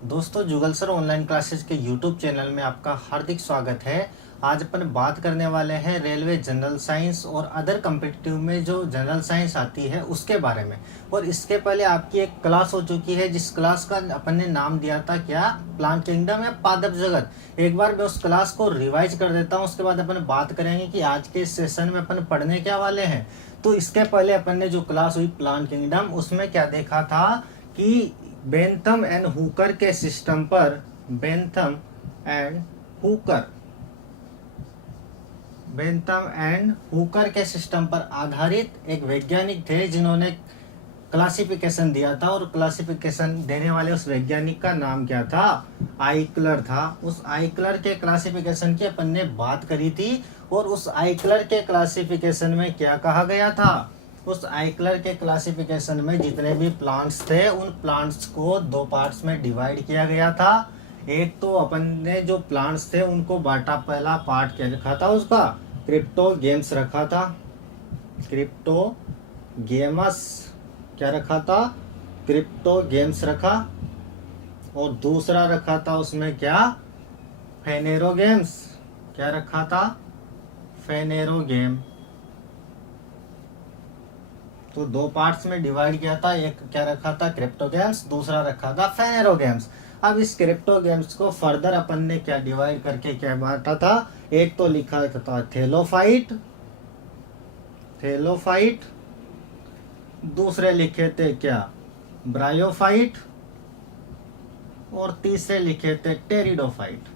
दोस्तों जुगल sir online classes के YouTube channel में आपका हार्दिक स्वागत है। आज अपन बात करने वाले हैं रेलवे जनरल साइंस और अदर कम्पिटिटिव में जो जनरल साइंस आती है उसके बारे में। और इसके पहले आपकी एक क्लास हो चुकी है जिस क्लास का अपन ने नाम दिया था क्या, प्लांट किंगडम या पादप जगत। एक बार मैं उस क्लास को रिवाइज कर देता हूँ, उसके बाद अपन बात करेंगे कि आज के सेशन में अपन पढ़ने क्या वाले हैं। तो इसके पहले अपन ने जो क्लास हुई प्लांट किंगडम, उसमें क्या देखा था कि बेंथम एंड हुकर के सिस्टम पर Bentham and Hooker Bentham and Hooker के सिस्टम पर आधारित एक वैज्ञानिक थे जिन्होंने क्लासिफिकेशन दिया था। और क्लासिफिकेशन देने वाले उस वैज्ञानिक का नाम क्या था, आइकलर था। उस आइकलर के क्लासिफिकेशन की अपन ने बात करी थी। और उस आइकलर के क्लासिफिकेशन में क्या कहा गया था, उस आइकलर के क्लासिफिकेशन में जितने भी प्लांट्स थे उन प्लांट्स को दो पार्ट्स में डिवाइड किया गया था। एक तो अपन ने जो प्लांट्स थे उनको बांटा, पहला पार्ट क्या रखा था उसका, क्रिप्टोगेम्स रखा था। क्रिप्टोगेमस क्या रखा था, क्रिप्टोगेम्स रखा। और दूसरा रखा था उसमें क्या, फेनेरोगेम्स। क्या रखा था, फेनेरोगेम। तो दो पार्ट्स में डिवाइड किया था, एक क्या रखा था क्रिप्टोगेम्स, दूसरा रखा था फेनेरोगेम्स। अब इस क्रिप्टोगेम्स को फर्दर अपन ने क्या डिवाइड करके क्या बांटा था, एक तो लिखा था थेलोफाइट, थेलोफाइट। दूसरे लिखे थे क्या, ब्रायोफाइट। और तीसरे लिखे थे टेरिडोफाइट।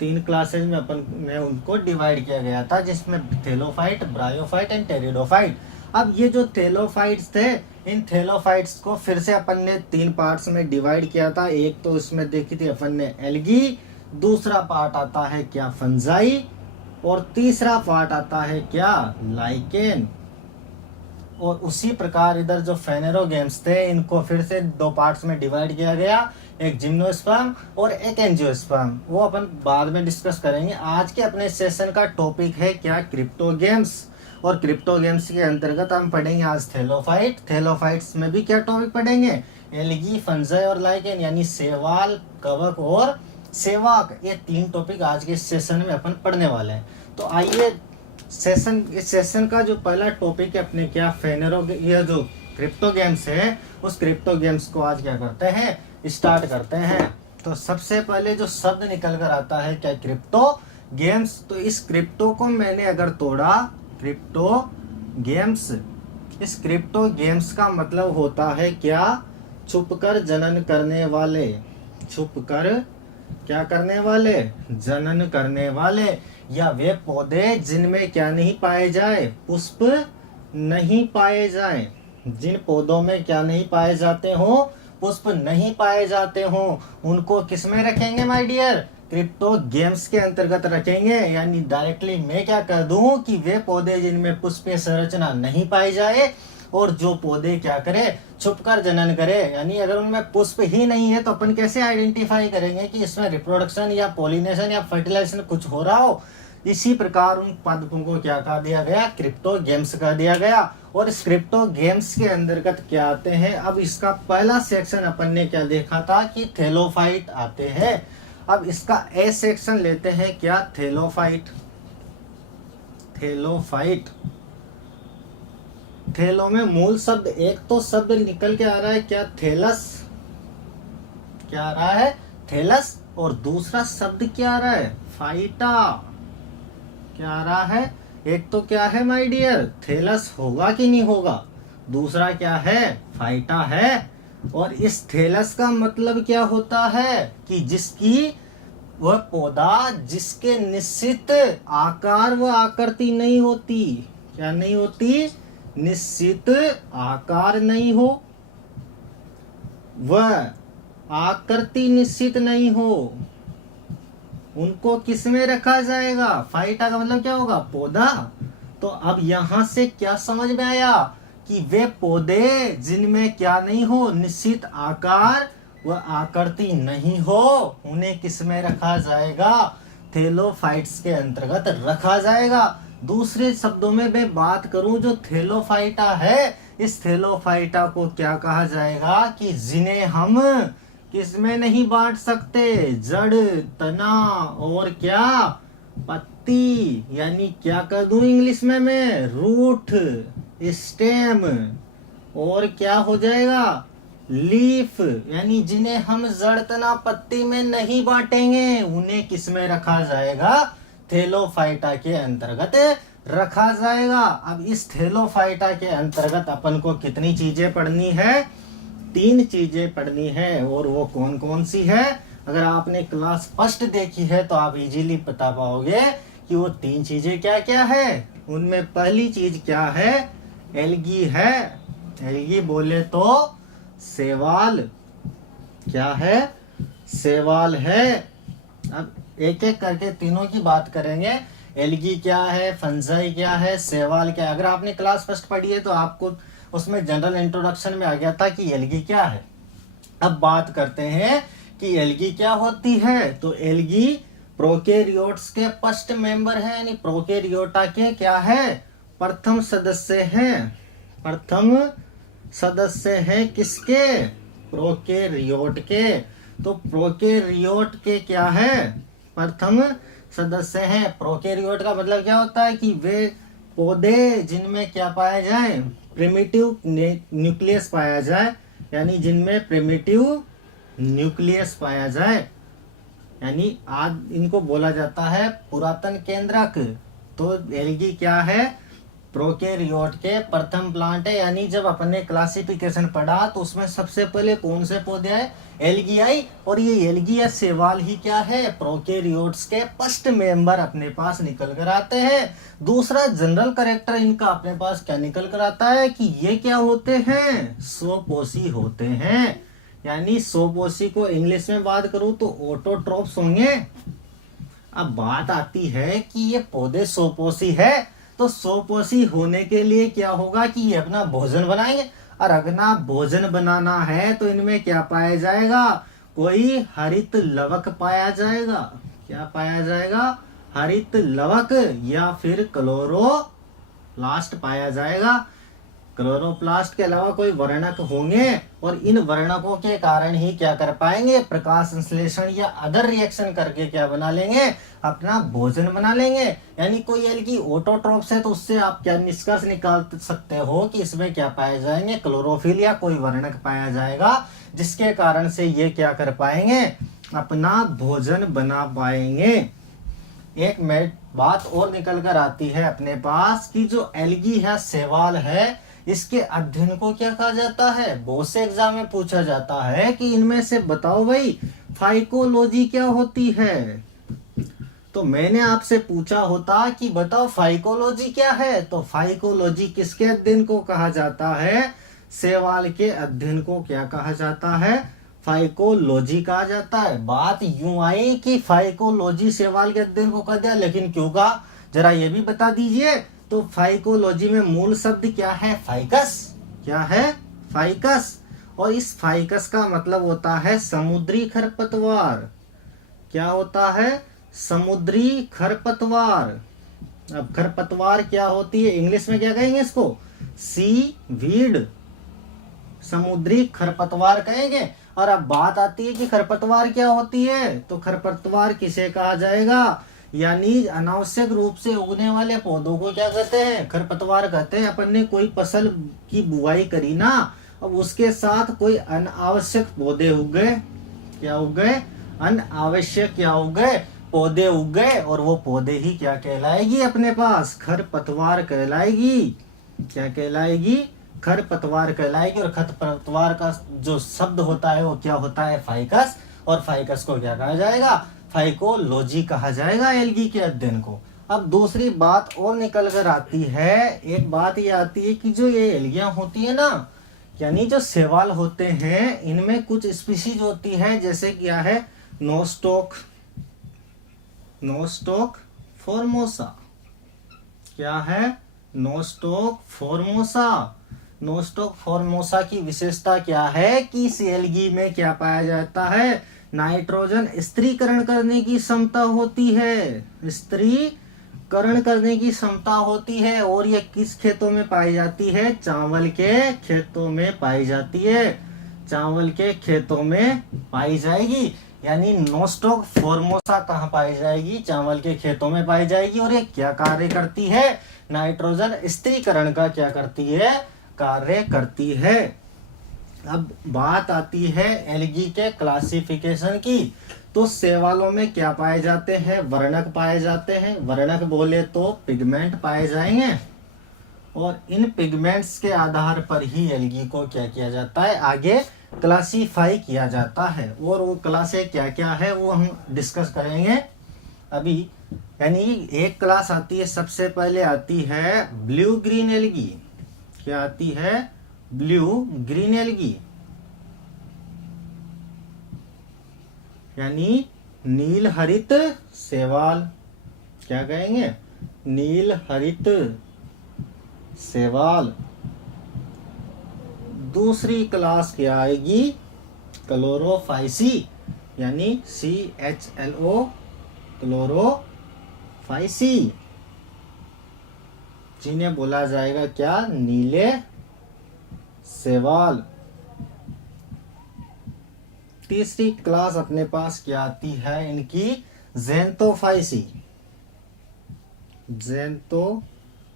तीन क्लासेस में अपन ने उनको डिवाइड किया गया था, जिसमें थेलोफाइट, ब्रायोफाइट एंड टेरिडोफाइट। अब ये जो थेलोफाइट्स थे, इन थेलोफाइट्स को फिर से अपन ने तीन पार्ट्स में डिवाइड किया था। एक तो इसमें देखी थी अपन ने एल्गी, दूसरा पार्ट आता है क्या, फंजाई, और तीसरा पार्ट आता है क्या, लाइकेन। और उसी प्रकार इधर जो फेनेरोगेम्स थे इनको फिर से दो पार्ट्स में डिवाइड किया गया, एक जिम्नोस्पर्म और एक एंजियोस्पर्म। वो अपन बाद में डिस्कस करेंगे। आज के अपने सेशन का टॉपिक है क्या, क्रिप्टोगेम्स। और क्रिप्टोगेम्स के अंतर्गत हम पढ़ेंगे आज थेलोफाइट। थेलोफाइट्स में भी क्या टॉपिक पढ़ेंगे, एल्गी, फंजाई और लाइकेन, यानी शैवाल, कवक और सेवाक। ये तीन टॉपिक आज के सेशन में अपन पढ़ने वाले हैं। तो आइए इस सेशन का जो पहला टॉपिक है अपने क्या, ये जो क्रिप्टोगेम्स है, उस क्रिप्टोगेम्स को आज क्या करते हैं, स्टार्ट करते हैं। तो सबसे पहले जो शब्द निकल कर आता है क्या, क्रिप्टो गेम्स। तो इस क्रिप्टो को मैंने अगर तोड़ा, क्रिप्टो गेम्स, इस क्रिप्टो गेम्स का मतलब होता है क्या, छुपकर जनन करने वाले। छुपकर क्या करने वाले, जनन करने वाले। या वे पौधे जिनमें क्या नहीं पाए जाए, पुष्प नहीं पाए जाए। जिन पौधों में क्या नहीं पाए जाते हो, पुष्प नहीं पाए जाते हो, उनको किस में रखेंगे माय डियर, क्रिप्टो गेम्स के अंतर्गत रखेंगे। यानी डायरेक्टली मैं क्या कर दूं कि वे पौधे जिनमें पुष्पीय संरचना नहीं पाई जाए और जो पौधे क्या करे, छुपकर जनन करे। यानी अगर उनमें पुष्प ही नहीं है तो अपन कैसे आइडेंटिफाई करेंगे कि इसमें रिप्रोडक्शन या पॉलिनेशन या फर्टिलाइजेशन कुछ हो रहा हो। इसी प्रकार उन पादपों को क्या कहा दिया गया, क्रिप्टो गेम्स कहा दिया गया। और इस क्रिप्टो गेम्स के अंतर्गत क्या आते हैं, अब इसका पहला सेक्शन अपन ने क्या देखा था कि थेलोफाइट आते हैं। अब इसका ए सेक्शन लेते हैं क्या, थेलोफाइट। थेलोफाइट, थेलो में मूल शब्द, एक तो शब्द निकल के आ रहा है क्या, थेलस। क्या आ रहा है, थेलस। और दूसरा शब्द क्या आ रहा है, फाइटा। क्या आ रहा है, एक तो क्या है माय डियर, थेलस होगा कि नहीं होगा, दूसरा क्या है, फाइटा है। और इस थेलस का मतलब क्या होता है कि जिसकी वह पौधा जिसके निश्चित आकार व आकृति नहीं होती। क्या नहीं होती, निश्चित आकार नहीं हो, वह आकृति निश्चित नहीं हो, उनको किस में रखा जाएगा, फाइटा का मतलब क्या होगा, पौधा। तो अब यहां से क्या समझ में आया कि वे पौधे जिनमें क्या नहीं हो, निश्चित आकार व आकृति नहीं हो, उन्हें किस में रखा जाएगा, थेलोफाइट्स के अंतर्गत रखा जाएगा। दूसरे शब्दों में मैं बात करूं, जो थेलोफाइटा है इस थैलोफाइटा को क्या कहा जाएगा कि जिन्हें हम किसमें नहीं बांट सकते, जड़, तना और क्या, पत्ती, यानी क्या कर दूं इंग्लिश में मैं, रूट, स्टेम और क्या हो जाएगा, लीफ, यानी जिन्हें हम जड़, तना, पत्ती में नहीं बांटेंगे उन्हें किस में रखा जाएगा, थैलोफाइटा के अंतर्गत रखा जाएगा। अब इस थैलोफाइटा के अंतर्गत अपन को कितनी चीजें पढ़नी है, 3 चीजें पढ़नी है। और वो कौन कौन सी है, अगर आपने क्लास फर्स्ट देखी है तो आप इजीली बता पाओगे कि वो 3 चीजें क्या क्या है। उनमें पहली चीज क्या है, एल्गी है। एल्गी बोले तो शैवाल, क्या है, शैवाल है। अब एक एक करके तीनों की बात करेंगे। एल्गी क्या है, फंजाई क्या है, शैवाल क्या है। अगर आपने क्लास फर्स्ट पढ़ी है तो आपको उसमें जनरल इंट्रोडक्शन में आ गया था कि एल्गी क्या है। अब बात करते हैं कि एल्गी क्या होती है। तो एल्गी प्रोकैरियोट्स के फर्स्ट मेंबर है, यानी प्रोकैरियोटा के क्या है, प्रथम सदस्य हैं। प्रथम सदस्य है किसके, प्रोकैरियोट के। तो प्रोकैरियोट के क्या है, प्रथम सदस्य हैं। प्रोकैरियोट का मतलब क्या होता है कि वे पौधे जिनमें क्या पाया जाए, प्रिमिटिव न्यूक्लियस पाया जाए, यानी जिनमें प्रिमिटिव न्यूक्लियस पाया जाए, यानी आज इनको बोला जाता है पुरातन केंद्रक। तो एल्गी क्या है, प्रोकैरियोट के प्रथम प्लांट है। यानी जब अपने क्लासिफिकेशन पढ़ा तो उसमें सबसे पहले कौन से पौधे आए, एल्गी आई। और ये एल्गी या शैवाल ही क्या है, प्रोकैरियोट्स के फर्स्ट मेंबर अपने पास निकल कर आते हैं। दूसरा जनरल कैरेक्टर इनका अपने पास क्या निकल कर आता है कि ये क्या होते हैं, स्वपोषी होते हैं। यानी स्वपोषी को इंग्लिश में बात करूं तो ऑटोट्रोप्स होंगे। अब बात आती है कि ये पौधे स्वपोषी है, तो स्वपोषी होने के लिए क्या होगा कि ये अपना भोजन बनाएंगे। और अपना भोजन बनाना है तो इनमें क्या पाया जाएगा, कोई हरित लवक पाया जाएगा। क्या पाया जाएगा, हरित लवक या फिर क्लोरोप्लास्ट पाया जाएगा। क्लोरोप्लास्ट के अलावा कोई वर्णक होंगे और इन वर्णकों के कारण ही क्या कर पाएंगे, प्रकाश संश्लेषण या अदर रिएक्शन करके क्या बना लेंगे, अपना भोजन बना लेंगे। यानी कोई एल्गी ऑटोट्रोप्स है तो उससे आप क्या निष्कर्ष निकाल सकते हो कि इसमें क्या पाए जाएंगे, क्लोरोफिल या कोई वर्णक पाया जाएगा, जिसके कारण से ये क्या कर पाएंगे, अपना भोजन बना पाएंगे। एक बात और निकल कर आती है अपने पास कि जो एल्गी है, शैवाल है, इसके अध्ययन को क्या कहा जाता है। बहुत से एग्जाम में पूछा जाता है कि इनमें से बताओ भाई फाइकोलॉजी क्या होती है। तो मैंने आपसे पूछा होता कि बताओ फाइकोलॉजी क्या है, तो फाइकोलॉजी किसके अध्ययन को कहा जाता है, शैवाल के अध्ययन को क्या कहा जाता है, फाइकोलॉजी कहा जाता है। बात यूं आई कि फाइकोलॉजी शैवाल के अध्ययन को कहा दिया, लेकिन क्यों कहा, जरा ये भी बता दीजिए। तो फाइकोलॉजी में मूल शब्द क्या है, फाइकस। क्या है, फाइकस। और इस फाइकस का मतलब होता है समुद्री खरपतवार। क्या होता है, समुद्री खरपतवार। अब खरपतवार क्या होती है, इंग्लिश में क्या कहेंगे इसको, सी वीड, समुद्री खरपतवार कहेंगे। और अब बात आती है कि खरपतवार क्या होती है, तो खरपतवार किसे कहा जाएगा, यानी अनावश्यक रूप से उगने वाले पौधों को क्या कहते हैं, खरपतवार कहते हैं। अपन ने कोई फसल की बुआई करी ना, अब उसके साथ कोई अनावश्यक पौधे उग गए, क्या उग गए, अनावश्यक क्या उग गए, पौधे उग गए, और वो पौधे ही क्या कहलाएगी अपने पास, खरपतवार कहलाएगी। क्या कहलाएगी, खरपतवार कहलाएगी। और खरपतवार का जो शब्द होता है वो क्या होता है, फाइकस। और फाइकस को क्या कहा जाएगा, फाइकोलॉजी कहा जाएगा एल्गी के अध्ययन को। अब दूसरी बात और निकल कर आती है, एक बात ये आती है कि जो ये एल्गियां होती है ना, यानी जो शैवाल होते हैं, इनमें कुछ स्पीशीज होती है, जैसे क्या है, नोस्टॉक, नोस्टॉक फॉर्मोसा। क्या है, नोस्टॉक फॉर्मोसा। नोस्टॉक फॉर्मोसा की विशेषता क्या है कि इस एल्गी में क्या पाया जाता है, नाइट्रोजन स्त्रीकरण करने की क्षमता होती है, स्त्रीकरण करण करने की क्षमता होती है। और ये किस खेतों में पाई जाती है? चावल के खेतों में पाई जाती है, चावल के खेतों में पाई जाएगी। यानी नोस्टोक फॉर्मोसा कहाँ पाई जाएगी? चावल के खेतों में पाई जाएगी। और ये क्या कार्य करती है? नाइट्रोजन स्थिरीकरण का क्या करती है? कार्य करती है। अब बात आती है एल्गी के क्लासिफिकेशन की। तो शैवालों में क्या पाए जाते हैं? वर्णक पाए जाते हैं। वर्णक बोले तो पिगमेंट पाए जाएंगे, और इन पिगमेंट्स के आधार पर ही एल्गी को क्या किया जाता है? आगे क्लासीफाई किया जाता है। और वो क्लासें क्या क्या है वो हम डिस्कस करेंगे अभी। यानी एक क्लास आती है, सबसे पहले आती है ब्लू ग्रीन एल्गी। क्या आती है? ब्लू ग्रीन एल्गी, यानी नील हरित शैवाल। क्या कहेंगे? नील हरित शैवाल। दूसरी क्लास क्या आएगी? क्लोरोफाइसी, यानी CHLO, क्लोरोफाइसी, जिन्हें बोला जाएगा क्या? नीले शैवाल। तीसरी क्लास अपने पास क्या आती है इनकी? ज़ेंथोफाइसी, ज़ेंथोफाइसी।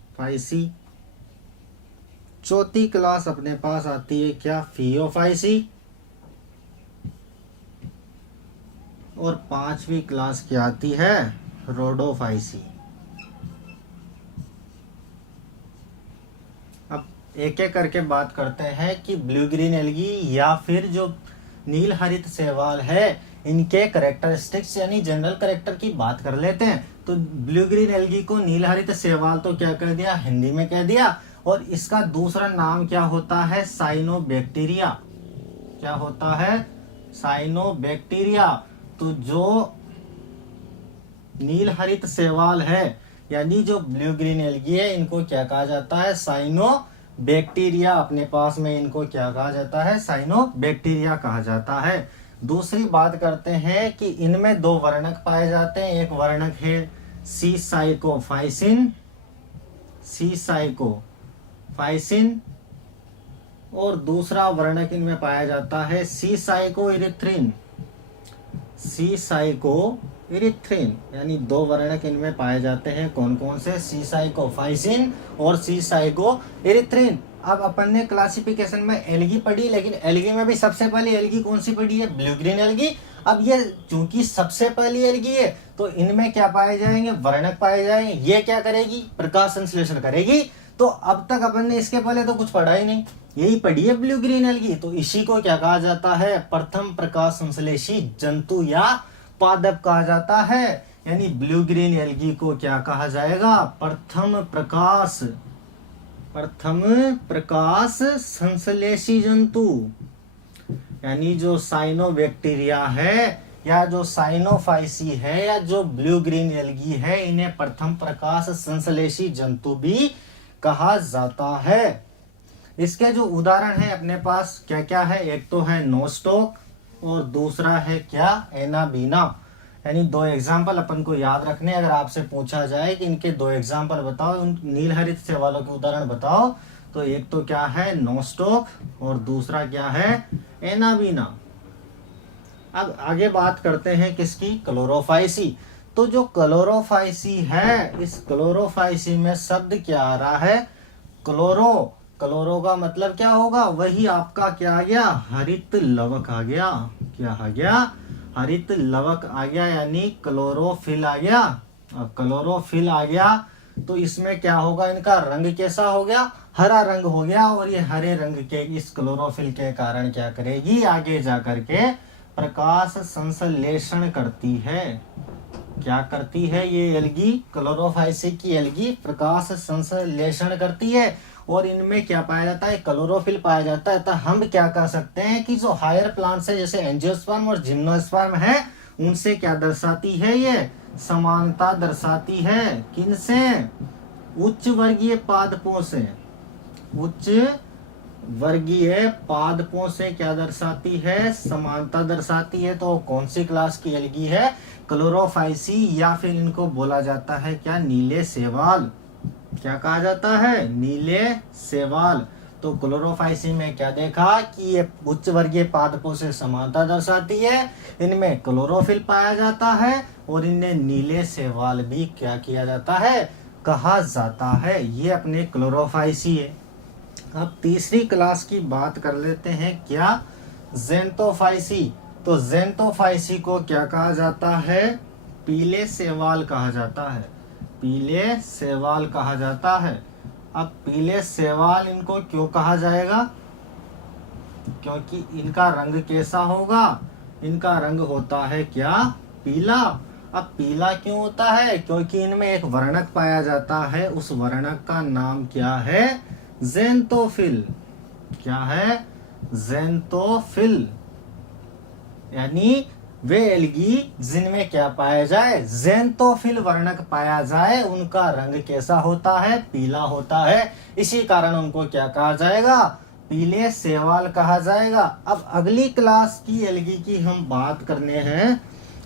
चौथी क्लास अपने पास आती है क्या? फियोफाइसी। और पांचवी क्लास क्या आती है? रोडोफाइसी। अब एक एक करके बात करते हैं कि ब्लू ग्रीन एल्गी या फिर जो नील हरित शैवाल है, इनके कैरेक्टरिस्टिक्स यानी जनरल कैरेक्टर की बात कर लेते हैं। तो ब्लू ग्रीन एल्गी को नील हरित शैवाल तो क्या कह दिया? हिंदी में कह दिया। और इसका दूसरा नाम क्या होता है? साइनोबैक्टीरिया। क्या होता है? साइनोबैक्टीरिया। तो जो नील हरित शैवाल है यानी जो ब्लू ग्रीन एल्गी है, इनको क्या कहा जाता है? साइनोबैक्टीरिया। अपने पास में इनको क्या कहा जाता है? साइनोबैक्टीरिया कहा जाता है। दूसरी बात करते हैं कि इनमें दो वर्णक पाए जाते हैं। एक वर्णक है सीसाइकोफाइसिन, सीसाइकोफाइसिन, और दूसरा वर्णक इनमें पाया जाता है सीसाइकोइरिथ्रिन, सीसाइकोइरिथ्रिन। यानी दो वर्णक इनमें पाए जाते हैं। कौन कौन से? सीसाइकोफाइसिन और सीसाइकोइरिथ्रिन। अब अपन ने क्लासिफिकेशन में एल्गी पढ़ी, लेकिन एल्गी में भी सबसे पहले एल्गी कौन सी पढ़ी है? Blue green algae. अब ये चूंकि सबसे पहली एल्गी है तो इनमें क्या पाए जाएंगे? वर्णक पाए जाएंगे। ये क्या करेगी? प्रकाश संश्लेषण करेगी। तो अब तक अपन ने इसके पहले तो कुछ पढ़ा ही नहीं, यही पढ़ी है ब्लू ग्रीन एल्गी। तो इसी को क्या कहा जाता है? प्रथम प्रकाश संश्लेषी जंतु या पादप कहा जाता है। यानी ब्लू ग्रीन एल्गी को क्या कहा जाएगा? प्रथम प्रकाश संश्लेषी जंतु। यानी जो साइनोबैक्टीरिया है या जो साइनोफाइसी है या जो ब्लू ग्रीन एल्गी है, इन्हें प्रथम प्रकाश संश्लेषी जंतु भी कहा जाता है। इसके जो उदाहरण है अपने पास क्या क्या है? एक तो है नोस्टोक और दूसरा है क्या? एनाबीना। यानी दो एग्जाम्पल अपन को याद रखने। अगर आपसे पूछा जाए कि इनके दो एग्जाम्पल बताओ, उन नील हरित शैवालों के उदाहरण बताओ, तो एक तो क्या है? नोस्टोक, और दूसरा क्या है? एनाबीना। अब आगे बात करते हैं किसकी? क्लोरोफाइसी। तो जो क्लोरोफाइसी है, इस क्लोरोफाइसी में शब्द क्या आ रहा है? क्लोरो। क्लोरो का मतलब क्या होगा? वही आपका क्या आ गया? हरित लवक आ गया। क्या आ गया? हरित लवक आ गया, यानी क्लोरोफिल आ गया। अब क्लोरोफिल आ गया तो इसमें क्या होगा? इनका रंग कैसा हो गया? हरा रंग हो गया। और ये हरे रंग के इस क्लोरोफिल के कारण क्या करेगी? आगे जाकर के प्रकाश संश्लेषण करती है। क्या करती है ये एल्गी? क्लोरोफाइसी की एल्गी प्रकाश संश्लेषण करती है। और इनमें क्या पाया जाता है? क्लोरोफिल पाया जाता है। तो हम क्या कर सकते हैं कि जो हायर प्लांट्स है जैसे एंजियोस्पर्म और जिम्नोस्पर्म है, उनसे क्या दर्शाती है? ये समानता दर्शाती है। किनसे? उच्च वर्गीय पादपों से। उच्च वर्गीय पादपों से क्या दर्शाती है, समानता दर्शाती है। तो कौन सी क्लास की एल्गी है, क्लोरोफाइसी, या फिर इनको बोला जाता है क्या, नीले शैवाल। क्या कहा जाता है, नीले शैवाल। तो क्लोरोफाइसी में क्या देखा कि ये उच्च वर्गीय पादपों से समानता दर्शाती है, इनमें क्लोरोफिल पाया जाता है और इनमें नीले शैवाल भी क्या किया जाता है, कहा जाता है। ये अपने क्लोरोफाइसी है। अब तीसरी क्लास की बात कर लेते हैं, क्या, ज़ेंटोफाइसी। तो ज़ेंटोफाइसी को क्या कहा जाता है, पीले शैवाल कहा जाता है, पीले शैवाल कहा जाता है। अब पीले शैवाल इनको क्यों कहा जाएगा, क्योंकि इनका रंग कैसा होगा, इनका रंग होता है क्या, पीला। अब पीला क्यों होता है, क्योंकि इनमें एक वर्णक पाया जाता है, उस वर्णक का नाम क्या है, ज़ेंटोफिल। क्या है, ज़ेंटोफिल। यानी वे एल्गी जिनमें क्या पाया जाए, ज़ेंटोफिल वर्णक पाया जाए, उनका रंग कैसा होता है, पीला होता है। इसी कारण उनको क्या कहा जाएगा, पीले शैवाल कहा जाएगा। अब अगली क्लास की एल्गी की हम बात करने हैं,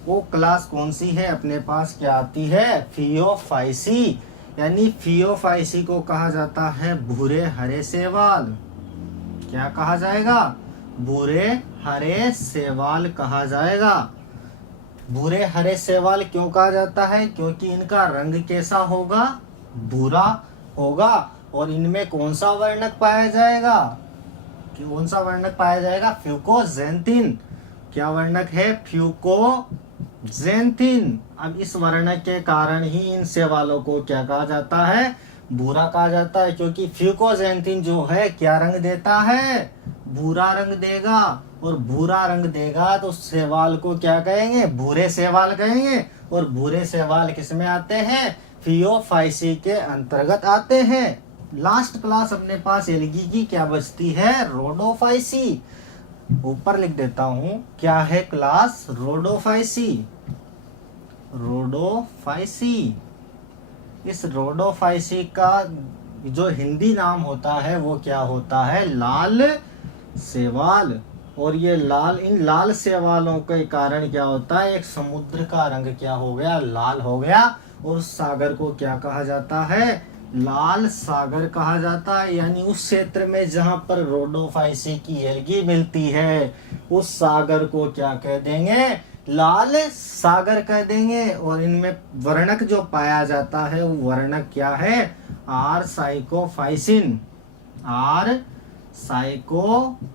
वो क्लास कौन सी है, अपने पास क्या आती है, फियोफाइसी। यानी फियोफाइसी को कहा जाता है भूरे हरे शैवाल। क्या कहा जाएगा, भूरे हरे शैवाल कहा जाएगा। भूरे हरे शैवाल क्यों कहा जाता है, क्योंकि इनका रंग कैसा होगा, भूरा होगा, और इनमें कौन सा वर्णक पाया जाएगा, कौन सा वर्णक पाया जाएगा, फ्यूकोजेंथिन। क्या वर्णक है, फ्यूकोजेंथिन। अब इस वर्णक के कारण ही इन शैवालों को क्या कहा जाता है, भूरा कहा जाता है, क्योंकि फ्यूकोजेंथिन जो है क्या रंग देता है, भूरा रंग देगा, और भूरा रंग देगा तो शैवाल को क्या कहेंगे, भूरे शैवाल कहेंगे। और भूरे शैवाल किसमें आते हैं, फियोफाइसी के अंतर्गत आते हैं। लास्ट क्लास अपने पास एल्गी की क्या बचती है, रोडोफाइसी। ऊपर लिख देता हूं, क्या है क्लास, रोडोफाइसी। रोडोफाइसी, इस रोडोफाइसी का जो हिंदी नाम होता है वो क्या होता है, लाल शैवाल। और ये लाल, इन लाल शैवालों के कारण क्या होता है, एक समुद्र का रंग क्या हो गया, लाल हो गया, और सागर को क्या कहा जाता है, लाल सागर कहा जाता है। यानी उस क्षेत्र में जहां पर रोडोफाइसी की एल्गी मिलती है, उस सागर को क्या कह देंगे, लाल सागर कह देंगे। और इनमें वर्णक जो पाया जाता है वो वर्णक क्या है, आर साइकोफाइसिन, आर साइकोफाइसिन।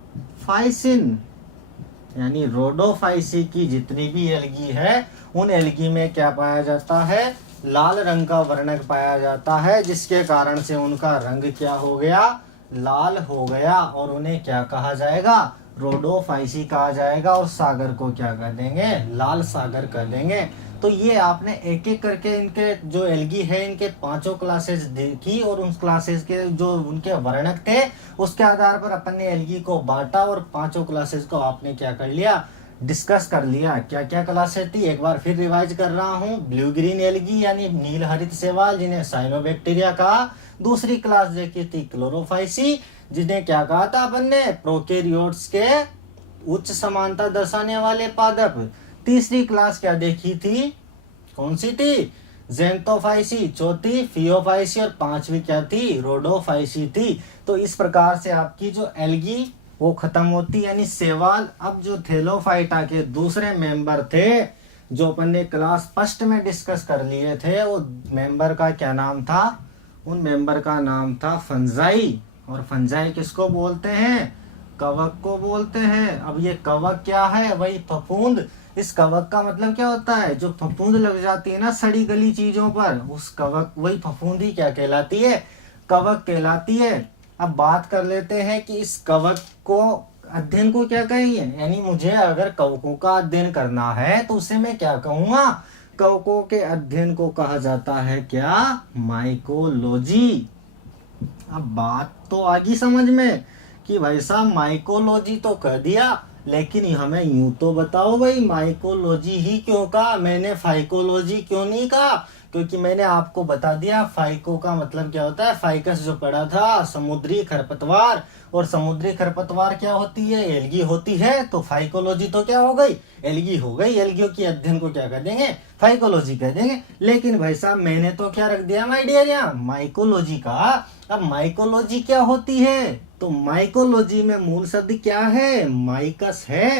यानी रोडोफाइसी की जितनी भी एल्गी है, उन एल्गी में क्या पाया जाता है, लाल रंग का वर्णक पाया जाता है, जिसके कारण से उनका रंग क्या हो गया, लाल हो गया, और उन्हें क्या कहा जाएगा, रोडोफाइसी कहा जाएगा। और सागर को क्या कर देंगे, लाल सागर कर देंगे। तो ये आपने एक एक करके इनके जो एल्गी है, इनके पांचों क्लासेस देखी, और उन क्लासेस के जो उनके वर्णक थे उसके आधार पर अपन ने एल्गी को बांटा, और पांचों क्लासेस को आपने क्या कर लिया, डिस्कस कर लिया। क्या क्या क्लासेस थी, एक बार फिर रिवाइज कर रहा हूँ। ब्लू ग्रीन एल्गी यानी नील हरित शैवाल, जिन्हें साइनोबैक्टीरिया कहा। दूसरी क्लास देखी थी क्लोरोफाइसी, जिन्हें क्या कहा था अपन ने, प्रोकैरियोट्स के उच्च समानता दर्शाने वाले पादप। तीसरी क्लास क्या देखी थी, कौन सी थी, ज़ेंटोफाइसी। चौथी फियोफाइसी, और पांचवी क्या थी, रोडोफाइसी थी। तो इस प्रकार से आपकी जो एल्गी वो खत्म होती, यानी शैवाल। अब जो थैलोफाइटा के दूसरे मेंबर थे, जो अपन ने क्लास फर्स्ट में डिस्कस कर लिए थे, वो मेंबर का क्या नाम था, उन मेंबर का नाम था फंजाई। और फंजाई किसको बोलते हैं, कवक को बोलते हैं। अब ये कवक क्या है, वही फफूंद। इस कवक का मतलब क्या होता है, जो फफूंद लग जाती है ना सड़ी गली चीजों पर, उस कवक, वही फफूंद ही क्या कहलाती है, कवक कहलाती है। अब बात कर लेते हैं कि इस कवक को अध्ययन को क्या कहेंगे, यानी मुझे अगर कवकों का अध्ययन करना है तो उसे मैं क्या कहूंगा, कवकों के अध्ययन को कहा जाता है क्या, माइकोलॉजी। अब बात तो आ गई समझ में कि भाई साहब माइकोलॉजी तो कह दिया, लेकिन हमें यूं तो बताओ भाई, माइकोलॉजी ही क्यों कहा, मैंने फाइकोलॉजी क्यों नहीं कहा। क्योंकि मैंने आपको बता दिया फाइको का मतलब क्या होता है। फाइकस जो पढ़ा था समुद्री खरपतवार, और समुद्री खरपतवार क्या होती है, एल्गी होती है। तो फाइकोलॉजी तो क्या हो गई, एल्गी हो गई। एल्गियों की अध्ययन को क्या कर देंगे, फाइकोलॉजी कह देंगे। लेकिन भाई साहब मैंने तो क्या रख दिया माय डियर, यहाँ माइकोलॉजी का। अब माइकोलॉजी क्या होती है, तो माइकोलॉजी में मूल शब्द क्या है, माइकस है।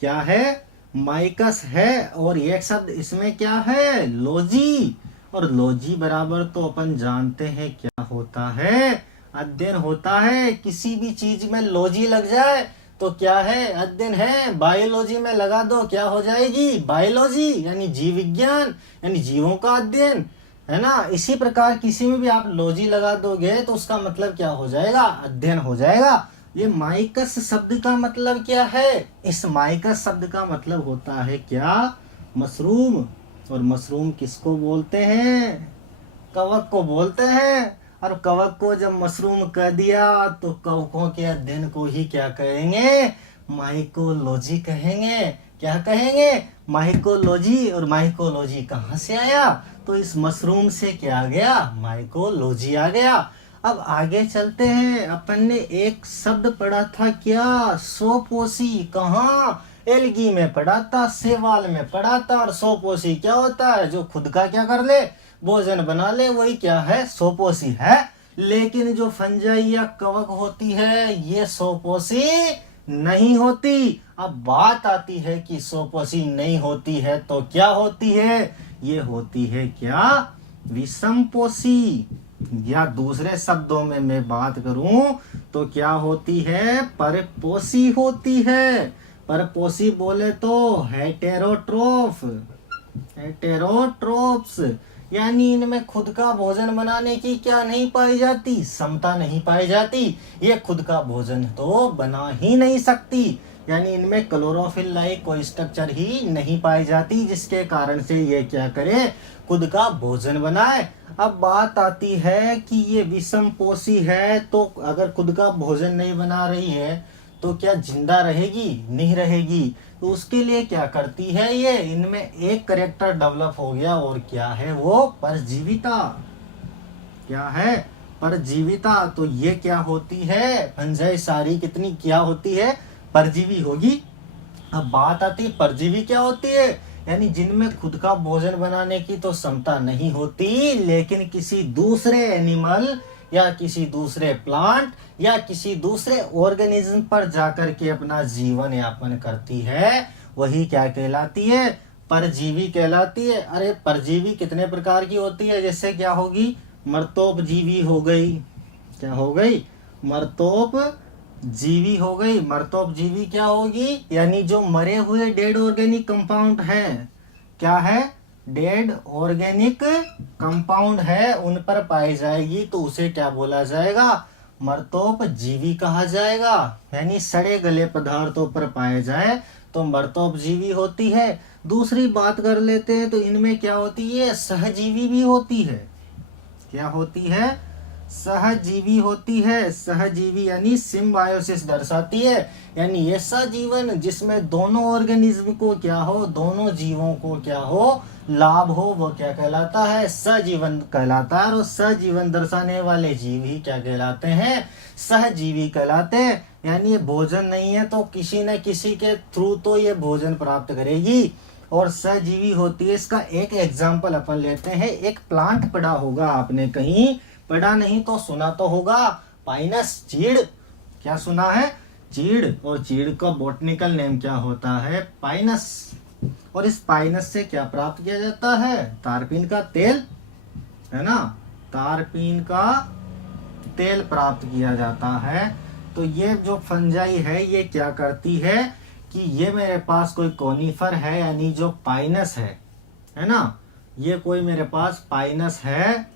क्या है, माइकस है। और एक शब्द इसमें क्या है, लॉजी। और लॉजी बराबर तो अपन जानते हैं क्या होता है, अध्ययन होता है। किसी भी चीज में लॉजी लग जाए तो क्या है, अध्ययन है। बायोलॉजी में लगा दो क्या हो जाएगी, बायोलॉजी, यानी जीव विज्ञान, यानी जीवों का अध्ययन, है ना। इसी प्रकार किसी में भी आप लॉजी लगा दोगे तो उसका मतलब क्या हो जाएगा, अध्ययन हो जाएगा। ये माइकस शब्द का मतलब क्या है, इस माइकस शब्द का मतलब होता है क्या, मशरूम। और मशरूम किसको बोलते हैं, कवक को बोलते हैं। और कवक को जब मशरूम कह दिया तो कवकों के अध्ययन को ही क्या कहेंगे, माइकोलॉजी कहेंगे। क्या कहेंगे, माइकोलॉजी। और माइकोलॉजी कहाँ से आया, तो इस मशरूम से क्या आ गया, माइकोलॉजी आ गया। अब आगे चलते हैं। अपन ने एक शब्द पढ़ा था क्या, सोपोसी। कहाँ, एल्गी में पढ़ा था, शैवाल में पढ़ा था। और सोपोसी क्या होता है, जो खुद का क्या कर ले, भोजन बना ले, वही क्या है, सोपोसी है। लेकिन जो फंजाई या कवक होती है ये सोपोसी नहीं होती। अब बात आती है कि सोपोसी नहीं होती है तो क्या होती है, ये होती है क्या, विषमपोषी। या दूसरे शब्दों में मैं बात करूं तो क्या होती है, परपोषी होती है। परपोषी बोले तो हेटेरोट्रोफ, हेटेरोट्रोप्स, यानी इनमें खुद का भोजन बनाने की क्या नहीं पाई जाती, क्षमता नहीं पाई जाती। ये खुद का भोजन तो बना ही नहीं सकती, यानी इनमें क्लोरोफिल लाइक कोई स्ट्रक्चर ही नहीं पाई जाती, जिसके कारण से ये क्या करे, खुद का भोजन बनाए। अब बात आती है कि ये विषमपोषी है, तो अगर खुद का भोजन नहीं बना रही है तो क्या जिंदा रहेगी, नहीं रहेगी। तो उसके लिए क्या करती है, ये इनमें एक कैरेक्टर डेवलप हो गया, और क्या है वो, परजीविता। क्या है, परजीविता। तो ये क्या होती है, फंजाई सारी कितनी क्या होती है, परजीवी होगी। अब बात आती है परजीवी क्या होती है, यानी जिनमें खुद का भोजन बनाने की तो क्षमता नहीं होती, लेकिन किसी दूसरे एनिमल या किसी दूसरे प्लांट या किसी दूसरे ऑर्गेनिज्म पर जाकर के अपना जीवन यापन करती है, वही क्या कहलाती है, परजीवी कहलाती है। अरे परजीवी कितने प्रकार की होती है, जैसे क्या होगी, मर्तोपजीवी हो गई। क्या हो गई, मर्तोप जीवी हो गई। मर्तोपजीवी क्या होगी, यानी जो मरे हुए डेड ऑर्गेनिक कंपाउंड है, क्या है, डेड ऑर्गेनिक कंपाउंड है, उन पर पाई जाएगी तो उसे क्या बोला जाएगा, मर्तोपजीवी कहा जाएगा। यानी सड़े गले पदार्थों पर पाए जाए तो मर्तोपजीवी होती है। दूसरी बात कर लेते हैं तो इनमें क्या होती है, सहजीवी भी होती है। क्या होती है, सहजीवी होती है। सहजीवी यानी सिम्बायोसिस दर्शाती है, यानी ऐसा जीवन जिसमें दोनों ऑर्गेनिज्म को क्या हो, दोनों जीवों को क्या हो, लाभ हो, वो क्या कहलाता है, सजीवन कहलाता है। और सजीवन दर्शाने वाले जीव ही क्या कहलाते हैं, सहजीवी कहलाते हैं। यानी ये भोजन नहीं है तो किसी न किसी के थ्रू तो ये भोजन प्राप्त करेगी और सहजीवी होती है। इसका एक एग्जाम्पल अपन लेते हैं। एक प्लांट पढ़ा होगा आपने, कहीं पढ़ा नहीं तो सुना तो होगा, पाइनस, चीड़। क्या सुना है, चीड़। और चीड़ का बॉटनिकल नेम क्या होता है, पाइनस। और इस पाइनस से क्या प्राप्त किया जाता है, तारपीन का तेल, है ना, तारपीन का तेल प्राप्त किया जाता है। तो ये जो फंजाई है ये क्या करती है कि ये मेरे पास कोई कोनिफर है, यानी जो पाइनस है ना, ये कोई मेरे पास पाइनस है,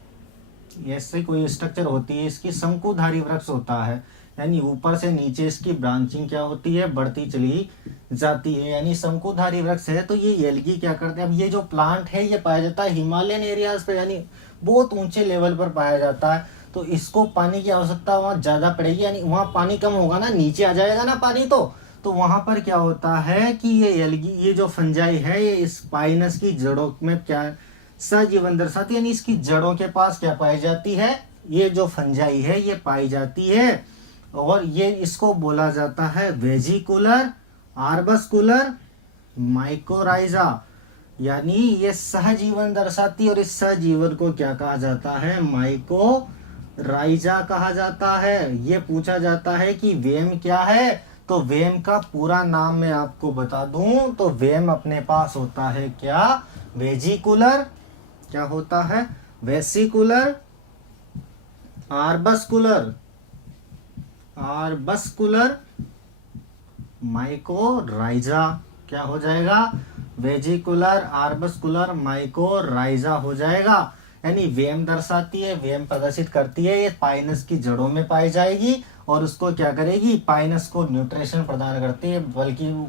ऐसे कोई स्ट्रक्चर होती है, इसकी शंकुधारी वृक्ष होता है, यानी ऊपर से नीचे इसकी ब्रांचिंग क्या होती है, बढ़ती चली जाती है, यानी शंकुधारी वृक्ष है। तो ये एल्गी क्या करते हैं, अब ये जो प्लांट है ये पाया जाता है हिमालयन एरियाज पे, यानी बहुत ऊंचे लेवल पर पाया जाता है। तो इसको पानी की आवश्यकता वहाँ ज्यादा पड़ेगी, यानी वहाँ पानी कम होगा ना, नीचे आ जाएगा ना पानी, तो वहां पर क्या होता है कि ये एल्गी, ये जो फंजाई है, ये इस पाइनस की जड़ों में क्या सजीवन दर्शाती, यानी इसकी जड़ों के पास क्या पाई जाती है, ये जो फंजाई है ये पाई जाती है। और ये इसको बोला जाता है वेजिकुलर, आर्बस्कुलर, माइकोराइजा, यानी ये सहजीवन दर्शाती है। और इस सहजीवन को क्या कहा जाता है, माइकोराइजा कहा जाता है। ये पूछा जाता है कि वेम क्या है, तो वेम का पूरा नाम मैं आपको बता दूं तो वेम अपने पास होता है क्या, वेजिकुलर, क्या होता है, वेसिकुलर, आर्बस्कुलर, माइकोराइजा, क्या हो जाएगा, वेजिकुलर, आर्बस्कुलर, माइकोराइजा हो जाएगा। यानी वेम दर्शाती है, वेम प्रदर्शित करती है, ये पाइनस की जड़ों में पाई जाएगी और उसको क्या करेगी, पाइनस को न्यूट्रिशन प्रदान करती है, बल्कि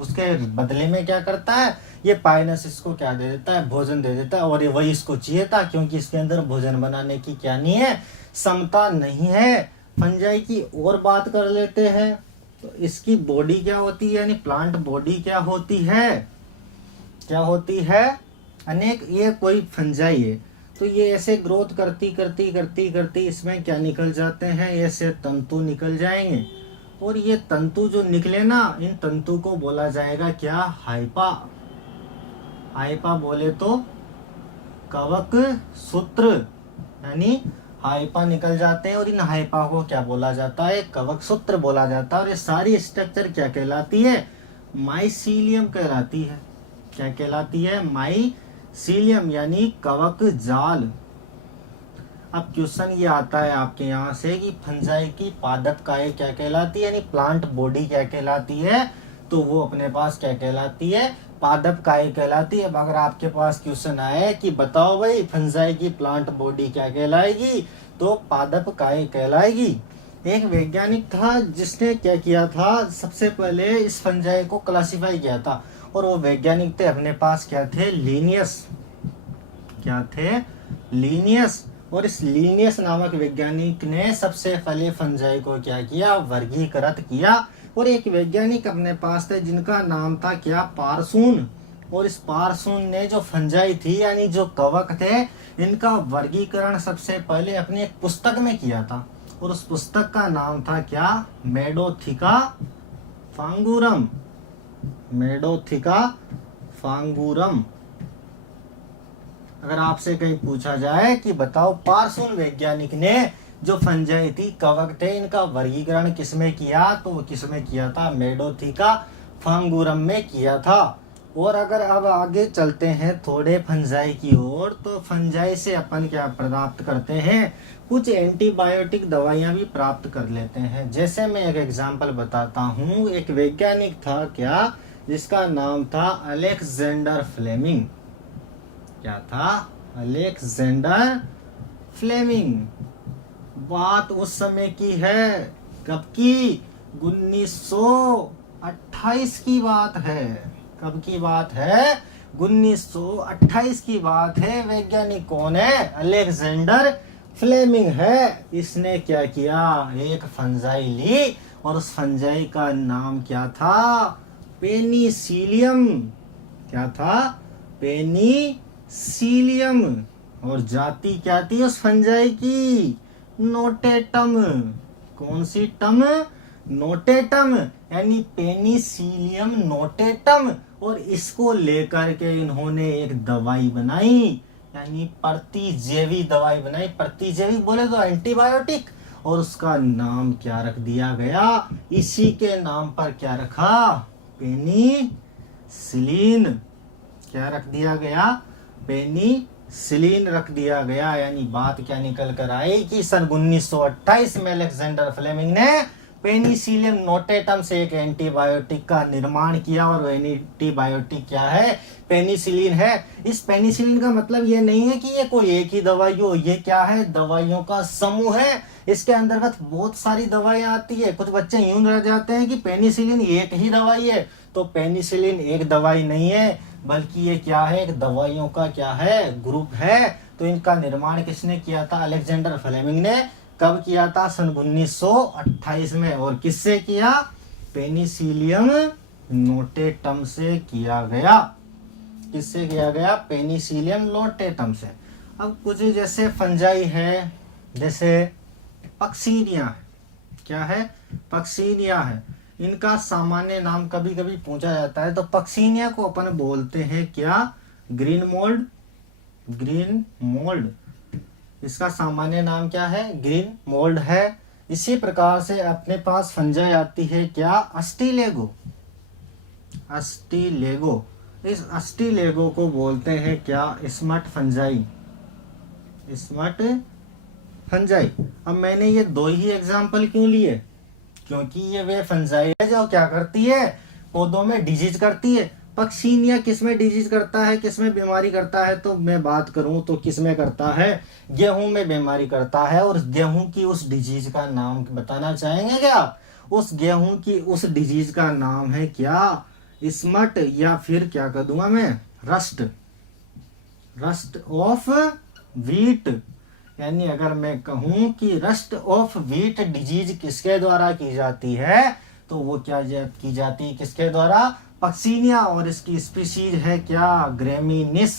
उसके बदले में क्या करता है, ये पाइनस इसको क्या दे देता है, भोजन दे देता है। और ये वही इसको चाहिए था, क्योंकि इसके अंदर भोजन बनाने की क्या नहीं है, क्षमता नहीं है। फंजाई की और बात कर लेते हैं, तो इसकी बॉडी क्या होती है, यानी प्लांट बॉडी क्या होती है, क्या होती है, अनेक, ये कोई फंजाई है तो ये ऐसे ग्रोथ करती करती करती करती इसमें क्या निकल जाते हैं, ऐसे तंतु निकल जाएंगे। और ये तंतु जो निकले ना, इन तंतु को बोला जाएगा क्या, हाइपा। हाइपा बोले तो कवक सूत्र, यानी हाइपा निकल जाते हैं और इन हाइपा को क्या बोला जाता है, कवक सूत्र बोला जाता है। और ये सारी स्ट्रक्चर क्या कहलाती है, माइसीलियम कहलाती है। क्या कहलाती है, माइसीलियम, यानी कवक जाल। अब क्वेश्चन ये आता है आपके यहाँ से कि फंजाई की पादप काय क्या कहलाती है, यानी प्लांट बॉडी क्या कहलाती है, तो वो अपने पास क्या कहलाती है, पादप काय कहलाती है। अब अगर आपके पास क्वेश्चन आए कि बताओ भाई फंजाई की प्लांट बॉडी क्या कहलाएगी, तो पादप काय कहलाएगी। एक वैज्ञानिक था जिसने क्या किया था, सबसे पहले इस फंजाई को क्लासिफाई किया था, और वो वैज्ञानिक थे, अपने पास क्या थे, लीनियस, क्या थे, लीनियस। और इस लीनियस नामक वैज्ञानिक ने सबसे पहले फंजाई को क्या किया, वर्गीकृत किया। और एक वैज्ञानिक अपने पास थे जिनका नाम था क्या, पार्सून। और इस पार्सून ने जो फंजाई थी, यानी जो कवक थे, इनका वर्गीकरण सबसे पहले अपनी एक पुस्तक में किया था, और उस पुस्तक का नाम था क्या, मेडोथिका फांगूरम, मेडोथिका फांगूरम। अगर आपसे कहीं पूछा जाए कि बताओ पार्सून वैज्ञानिक ने जो फंजाई थी, कवक थे, इनका वर्गीकरण किसमें किया, तो किसमें किया था, मेडोथिका फांगूरम में किया था। और अगर अब आगे चलते हैं थोड़े फंजाई की ओर, तो फंजाई से अपन क्या प्राप्त करते हैं, कुछ एंटीबायोटिक दवाइयां भी प्राप्त कर लेते हैं। जैसे मैं एक एग्जांपल बताता हूँ, एक वैज्ञानिक था क्या, जिसका नाम था अलेक्जेंडर फ्लेमिंग। क्या था, अलेक्जेंडर फ्लेमिंग। बात उस समय की है, कब की, 1928 की बात है। कब की बात है, 1928 की बात है। वैज्ञानिक कौन है, अलेक्जेंडर फ्लेमिंग है। इसने क्या किया, एक फंजाई ली, और उस फंजाई का नाम क्या था, पेनिसिलियम। क्या था, पेनिसिलियम। और जाति क्या थी उस फंजाई की, नोटेटम। कौन सी टम, नोटेटम, यानी पेनिसिलियम नोटेटम। और इसको लेकर के इन्होंने एक दवाई बनाई, यानी प्रतिजैवी दवाई बनाई। प्रतिजैवी बोले तो एंटीबायोटिक, और उसका नाम क्या रख दिया गया, इसी के नाम पर क्या रखा, पेनिसिलिन। क्या रख दिया गया, पेनिसिलिन रख दिया गया। यानी बात क्या निकल कर आई कि सन 1928 में अलेक्जेंडर फ्लेमिंग ने पेनिसिलियम नोटेटम से एक एंटीबायोटिक का निर्माण किया। और एंटीबायोटिक क्या है, पेनिसिलिन है। इस पेनिसिलिन का मतलब ये नहीं है कि ये कोई एक ही दवाई हो, ये क्या है, दवाइयों का समूह है। इसके अंतर्गत बहुत सारी दवाइयां आती है। कुछ बच्चे यूं रह जाते हैं कि पेनिसिलिन एक ही दवाई है, तो पेनिसिलिन एक दवाई नहीं है, बल्कि ये क्या है, एक दवाइयों का क्या है, ग्रुप है। तो इनका निर्माण किसने किया था, अलेक्जेंडर फ्लेमिंग ने। कब किया था, सन 1928 में। और किससे किया, पेनिसिलियम नोटेटम से किया गया। किससे किया गया? पेनिसिलियम नोटेटम से। अब कुछ जैसे फंजाई है, जैसे पक्सीनिया है, क्या है? पक्सीनिया है। इनका सामान्य नाम कभी कभी पूछा जाता है, तो पक्सीनिया को अपन बोलते हैं क्या? Green mould. ग्रीन मोल्ड, इसका सामान्य नाम क्या है? ग्रीन मोल्ड है। इसी प्रकार से अपने पास फंजाई आती है क्या? अस्टिलेगो। अस्टिलेगो, इस अस्टिलेगो को बोलते हैं क्या? Smut fungi. Smut fungi. अब मैंने ये 2 ही एग्जाम्पल क्यों लिए? क्योंकि ये वे फंजाई है जो क्या करती है? पौधों में डिजीज करती है। पक्सीनिया किस में डिजीज करता है, किस में बीमारी करता है? तो मैं बात करूं तो किस में करता है? गेहूं में बीमारी करता है। और गेहूं की उस डिजीज का नाम बताना चाहेंगे क्या? उस गेहूं की उस डिजीज का नाम है क्या? स्मट, या फिर क्या कर दूंगा मैं? रस्ट। Rust of wheat. यानी अगर मैं कहूं कि रस्ट ऑफ व्हीट डिजीज किसके द्वारा की जाती है, तो वो क्या की जाती है? किसके द्वारा? पक्सीनिया। और इसकी स्पीशीज है क्या? ग्रेमिनिस।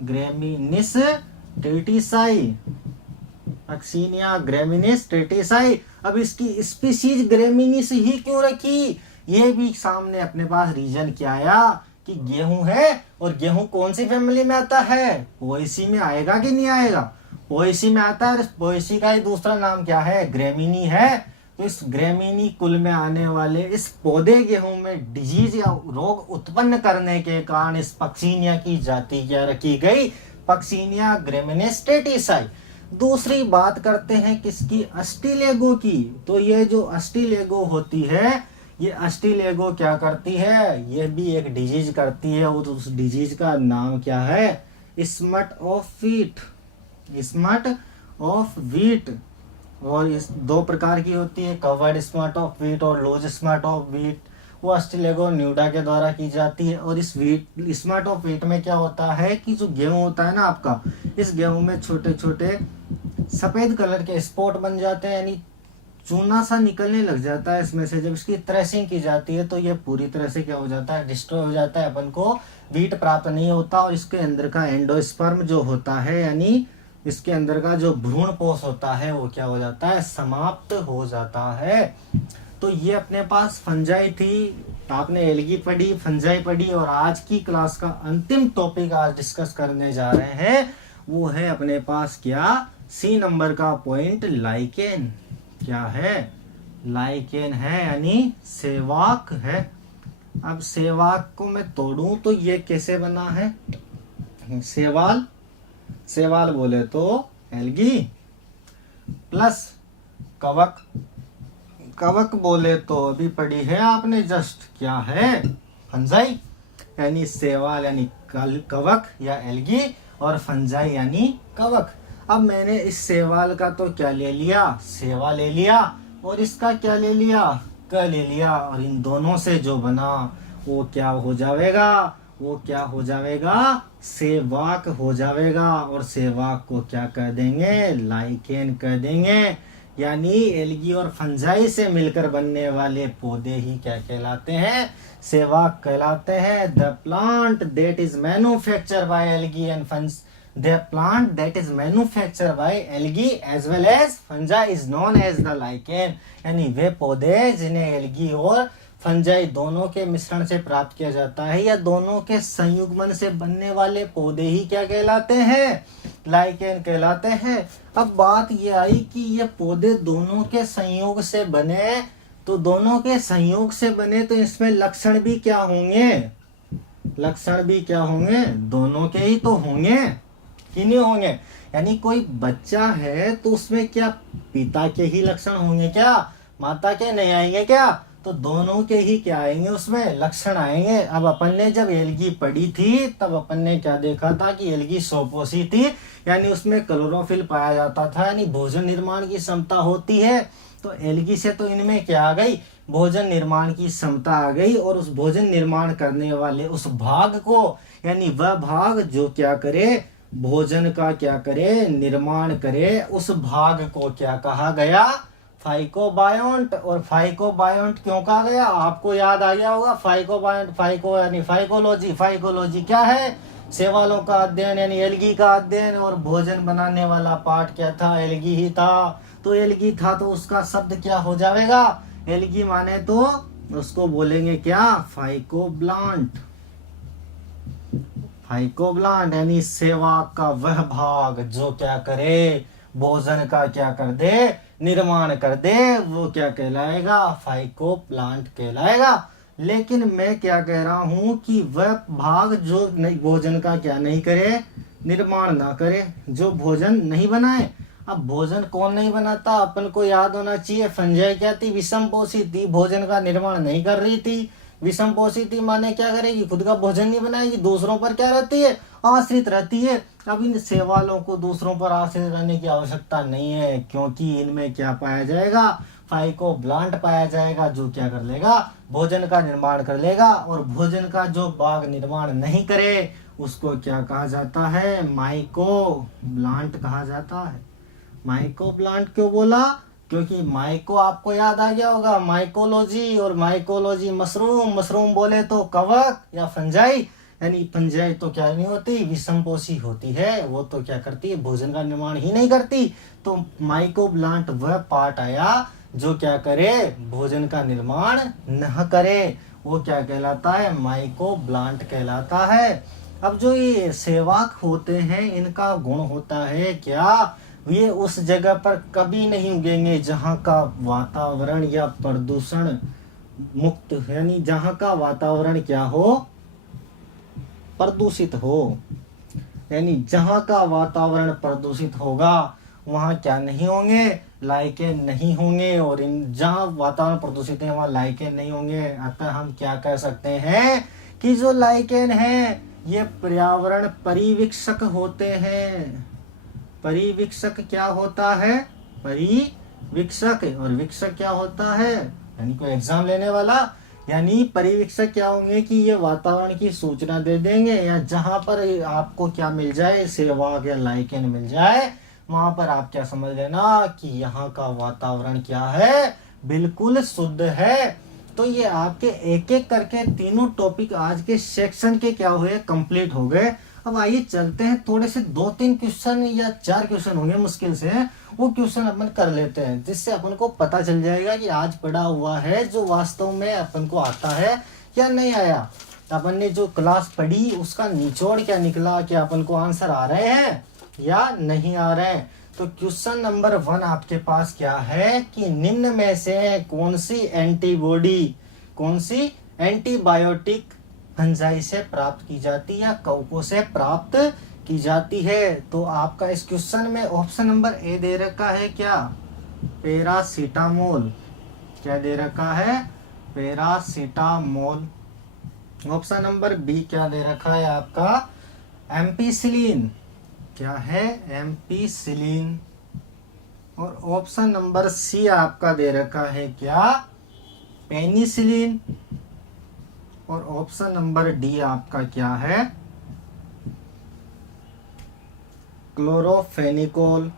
ग्रेमिनिस टेटिसाई। पक्सीनिया ग्रेमिनिस टेटिसाई। अब इसकी स्पीशीज ग्रेमिनिस ही क्यों रखी? ये भी सामने अपने पास रीजन क्या आया कि गेहूं है, और गेहूं कौन सी फैमिली में आता है? पोएसी में आएगा कि नहीं आएगा? पोएसी में आता है। पोएसी का ही दूसरा नाम क्या है? ग्रेमिनी है। तो इस ग्रेमिनी कुल में आने वाले इस पौधे गेहूं में डिजीज या रोग उत्पन्न करने के कारण इस पक्सीनिया की जाति क्या रखी गई? पक्सीनिया ग्रेमिनिस टेटिसाई। दूसरी बात करते हैं किसकी? अस्टिलेगो की। तो ये जो अस्टिलेगो होती है, ये अस्टिलेगो क्या करती है? ये भी एक डिजीज करती है, और उस डिजीज का नाम क्या है? Smut of wheat. Smut of wheat. और इस 2 प्रकार की होती है, कवर्ड स्मट ऑफ व्हीट और लूज स्मट ऑफ व्हीट। वो अस्टिलेगो न्यूडा के द्वारा की जाती है। और इस व्हीट स्मट ऑफ व्हीट में क्या होता है कि जो गेहूं होता है ना आपका, इस गेहूं में छोटे छोटे सफेद कलर के स्पॉट बन जाते हैं, यानी चूना सा निकलने लग जाता है इसमें से। जब इसकी थ्रेसिंग की जाती है तो ये पूरी तरह से क्या हो जाता है? डिस्ट्रॉय हो जाता है। अपन को व्हीट प्राप्त नहीं होता, और इसके अंदर का एंडोस्पर्म जो होता है, यानी इसके अंदर का जो भ्रूण पोष होता है, वो क्या हो जाता है? समाप्त हो जाता है। तो ये अपने पास फंजाई थी। आपने एल्गी पढ़ी, फंजाई पढ़ी, और आज की क्लास का अंतिम टॉपिक आज डिस्कस करने जा रहे हैं, वो है अपने पास क्या? सी नंबर का पॉइंट, लाइकेन। क्या है? लाइकेन है, यानी सेवाक है। अब सेवाक को मैं तोड़ूं तो ये कैसे बना है? सेवाल। सेवाल बोले तो एल्गी प्लस कवक। कवक बोले तो अभी पढ़ी है आपने जस्ट, क्या है? फंजाई। यानी सेवाल यानी कवक या एल्गी, और फंजाई यानी कवक। अब मैंने इस सेवाल का तो क्या ले लिया? सेवा ले लिया। और इसका क्या ले लिया? क ले लिया। और इन दोनों से जो बना वो क्या हो जाएगा? वो क्या हो जाएगा? सेवाक हो जाएगा। और सेवाक को क्या कह देंगे? लाइकेन कह देंगे। यानी एल्गी और फंजाई से मिलकर बनने वाले पौधे ही क्या कहलाते हैं? सेवाक कहलाते हैं। The plant that is manufactured by algae and fungi The plant that is manufactured by algae as well as fungi is known as the lichen। यानी वे पौधे जिन्हें एल्गी और फंजाई दोनों के मिश्रण से प्राप्त किया जाता है, या दोनों के संयुग्मन से बनने वाले पौधे ही क्या कहलाते हैं? लाइकेन कहलाते हैं। अब बात ये आई कि ये पौधे दोनों के संयोग से बने, तो दोनों के संयोग से बने तो इसमें लक्षण भी क्या होंगे? लक्षण भी क्या होंगे? दोनों के ही तो होंगे कि नहीं होंगे? यानी कोई बच्चा है तो उसमें क्या पिता के ही लक्षण होंगे क्या? माता के नहीं आएंगे क्या? तो दोनों के ही क्या आएंगे? उसमें लक्षण आएंगे। अब अपन ने जब एल्गी पढ़ी थी तब अपन ने क्या देखा था कि एल्गी सोपोसी थी, यानी उसमें क्लोरोफिल पाया जाता था, यानी भोजन निर्माण की क्षमता होती है। तो एल्गी से तो इनमें क्या आ गई? भोजन निर्माण की क्षमता आ गई। और उस भोजन निर्माण करने वाले उस भाग को, यानी वह भाग जो क्या करे? भोजन का क्या करे? निर्माण करे। उस भाग को क्या कहा गया? फाइकोबायोंट। और फाइकोबायोंट क्यों कहा गया, आपको याद आ गया होगा। फाइकोबायोंट, फाइको यानी फाइकोलॉजी। फाइकोलॉजी क्या है, शैवालों का अध्ययन यानी एल्गी का अध्ययन। और भोजन बनाने वाला पार्ट क्या था, एल्गी ही था। तो एल्गी था तो उसका शब्द क्या हो जाएगा, एल्गी माने तो उसको बोलेंगे क्या, फाइकोब्लांट। फाइकोब्लांट यानी सेवाक का वह भाग जो क्या करे, भोजन का क्या कर दे, निर्माण कर दे, वो क्या कहलाएगा, फाइकोप्लांट कहलाएगा। लेकिन मैं क्या कह रहा हूं कि वह भाग जो भोजन का क्या नहीं करे, निर्माण ना करे, जो भोजन नहीं बनाए। अब भोजन कौन नहीं बनाता, अपन को याद होना चाहिए। फंजाई क्या थी, विषम पोषी थी, भोजन का निर्माण नहीं कर रही थी। विषम पोषी थी माने क्या करेगी, खुद का भोजन नहीं बनाएगी, दूसरों पर क्या रहती है, आश्रित रहती है। अब इन शैवालों को दूसरों पर आश्रित रहने की आवश्यकता नहीं है, क्योंकि इनमें क्या पाया जाएगा, फाइकोब्लांट पाया जाएगा, जो क्या कर लेगा, भोजन का निर्माण कर लेगा। और भोजन का जो भाग निर्माण नहीं करे उसको क्या कहा जाता है, माइकोब्लांट कहा जाता है। माइकोब्लांट क्यों बोला, क्योंकि माइको आपको याद आ गया होगा, माइकोलॉजी। और माइकोलॉजी मशरूम, मशरूम बोले तो कवक या फंजाई, यानी फंजाई तो क्या नहीं होती, विषमपोषी होती है, वो तो क्या करती है, भोजन का निर्माण ही नहीं करती। तो माइकोब्लांट वह पार्ट आया जो क्या करे, भोजन का निर्माण न करे, वो क्या कहलाता है, माइकोब्लांट कहलाता है। अब जो ये सेवाक होते हैं इनका गुण होता है क्या, ये उस जगह पर कभी नहीं उगेंगे जहाँ का वातावरण या प्रदूषण मुक्त, यानी जहाँ का वातावरण क्या हो, प्रदूषित हो। यानी जहाँ का वातावरण प्रदूषित होगा वहाँ क्या नहीं होंगे, लाइकेन नहीं होंगे। और इन जहाँ वातावरण प्रदूषित है वहाँ लाइकेन नहीं होंगे। अतः हम क्या कह सकते हैं कि जो लाइकेन है ये पर्यावरण परिवीक्षक होते हैं। परिवीक्षक क्या होता है, परिवीक्षक। और वीक्षक क्या होता है, यानी कोई एग्जाम लेने वाला। यानी परिवीक्षक क्या होंगे कि ये वातावरण की सूचना दे देंगे, या जहां पर आपको क्या मिल जाए, सेवाग या लाइकेन मिल जाए, वहां पर आप क्या समझ लेना कि यहाँ का वातावरण क्या है, बिल्कुल शुद्ध है। तो ये आपके एक एक करके तीनों टॉपिक आज के सेक्शन के क्या हुए, कंप्लीट हो गए। अब आइए चलते हैं, थोड़े से 2-3 क्वेश्चन या 4 क्वेश्चन होंगे मुश्किल से, वो क्वेश्चन अपन कर लेते हैं, जिससे अपन को पता चल जाएगा कि आज पढ़ा हुआ है जो वास्तव में अपन को आता है या नहीं आया। अपन ने जो क्लास पढ़ी उसका निचोड़ क्या निकला, क्या अपन को आंसर आ रहे हैं या नहीं आ रहे हैं। तो क्वेश्चन नंबर 1 आपके पास क्या है कि निम्न में से कौन सी एंटीबॉडी, कौन सी एंटीबायोटिक फंजाई से प्राप्त की जाती है या कवकों से प्राप्त की जाती है। तो आपका इस क्वेश्चन में ऑप्शन नंबर ए दे रखा है क्या, पैरासीटामोल। क्या दे रखा है, पैरासीटामोल। ऑप्शन नंबर बी क्या दे रखा है आपका, एम्पीसिलिन। क्या है, एम्पीसिलिन। और ऑप्शन नंबर सी आपका दे रखा है क्या, पेनिसिलिन। और ऑप्शन नंबर डी आपका क्या है, क्लोरोफेनिकोल।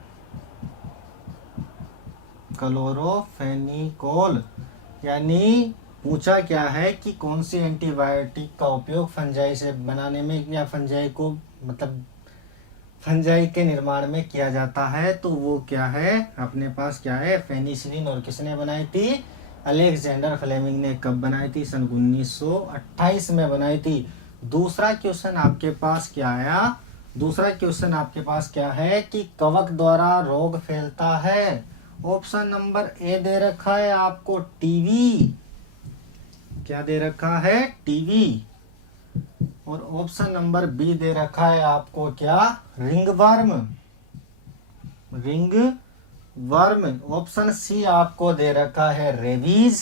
क्लोरोफेनिकोल। यानी पूछा क्या है कि कौन सी एंटीबायोटिक का उपयोग फंजाई से बनाने में या फंजाई को मतलब फंजाई के निर्माण में किया जाता है, तो वो क्या है, अपने पास क्या है, पेनिसिलिन। और किसने बनाई थी, अलेक्जेंडर फ्लेमिंग ने। कब बनाई थी, सन 1928 में बनाई थी। दूसरा क्वेश्चन आपके पास क्या आया, दूसरा क्वेश्चन आपके पास क्या है कि कवक द्वारा रोग फैलता है। ऑप्शन नंबर ए दे रखा है आपको, टीवी। क्या दे रखा है, टीवी। और ऑप्शन नंबर बी दे रखा है आपको क्या, रिंगवर्म। रिंगवर्म। ऑप्शन सी आपको दे रखा है रेबीज।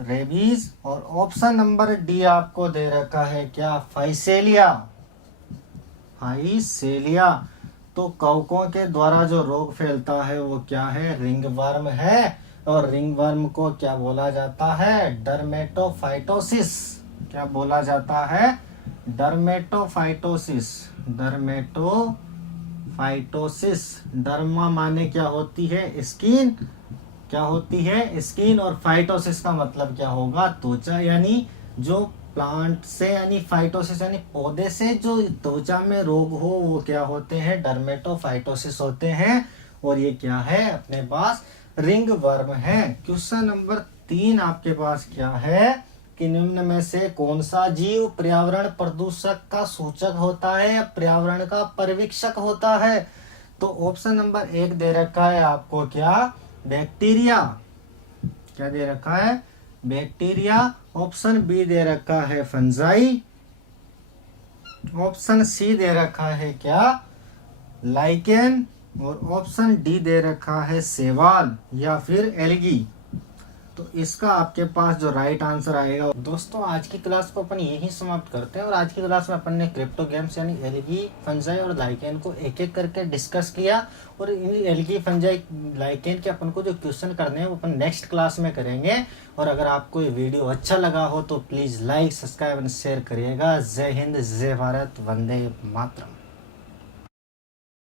रेबीज। और ऑप्शन नंबर डी आपको दे रखा है क्या, फाइसेलिया। फाइसेलिया। तो कवकों के द्वारा जो रोग फैलता है वो क्या है, रिंगवर्म है। और रिंगवर्म को क्या बोला जाता है, डर्मेटोफाइटोसिस। क्या बोला जाता है, डर्मेटोफाइटोसिस। डर्मेटोफाइटोसिस। डर्मा माने क्या होती है, स्किन। क्या होती है? स्किन। और फाइटोसिस का मतलब क्या होगा? त्वचा। यानी जो प्लांट से यानी फाइटोसिस यानी पौधे से जो त्वचा में रोग हो वो क्या होते हैं? डर्मेटोफाइटोसिस होते हैं। और ये क्या है अपने पास? रिंग वर्म है। क्वेश्चन नंबर 3 आपके पास क्या है कि निम्न में से कौन सा जीव पर्यावरण प्रदूषक का सूचक होता है या पर्यावरण का परिवीक्षक होता है? तो ऑप्शन नंबर 1 दे रखा है आपको क्या? बैक्टीरिया। क्या दे रखा है? बैक्टीरिया। ऑप्शन बी दे रखा है फंजाई। ऑप्शन सी दे रखा है क्या? लाइकेन। और ऑप्शन डी दे रखा है शैवाल या फिर एल्गी। तो इसका आपके पास जो राइट आंसर आएगा। दोस्तों आज की क्लास को अपन यही समाप्त करते हैं। और आज की क्लास में अपन ने क्रिप्टो गेम्स यानी एल्गी, फंजाई और लाइकेन को एक एक करके डिस्कस किया। और इन एल्गी, फंजाई, लाइकेन के अपन को जो क्वेश्चन करने हैं वो अपन नेक्स्ट क्लास में करेंगे। और अगर आपको ये वीडियो अच्छा लगा हो तो please like, subscribe and share करिएगा। जय हिंद, जय भारत, वंदे मातरम।